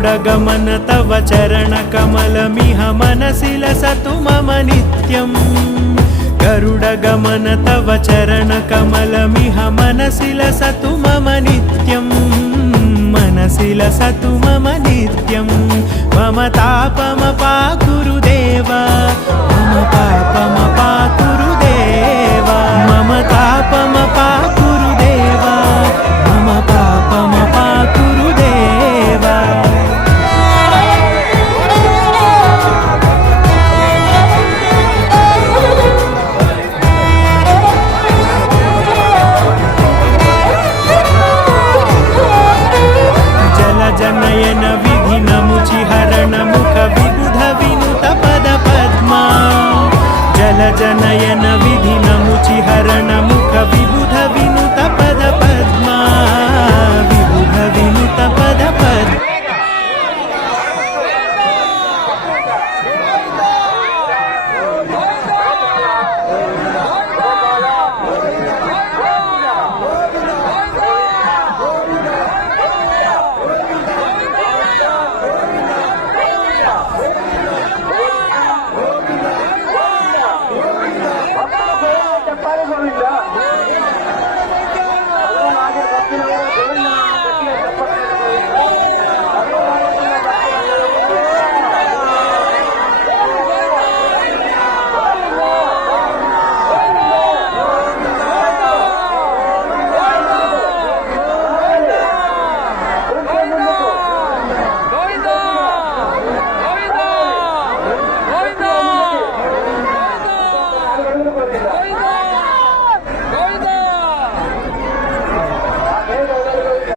गरुडगमन तव चरणकमलमिह मनसि लसतु मम नित्यम् गरुडगमन तव चरणकमलमिह मनसि लसतु मम नित्यम् मनसि लसतु मम नित्यम् मम तापमपाकुरु देवा मम पापमपाकुरु देवा मम तापमपाकुरु देवा मम पापमपाकुरु देवा जनयन विधिनमुचिहरण मुख विबुध विनुत पद पद्मा जल जनयन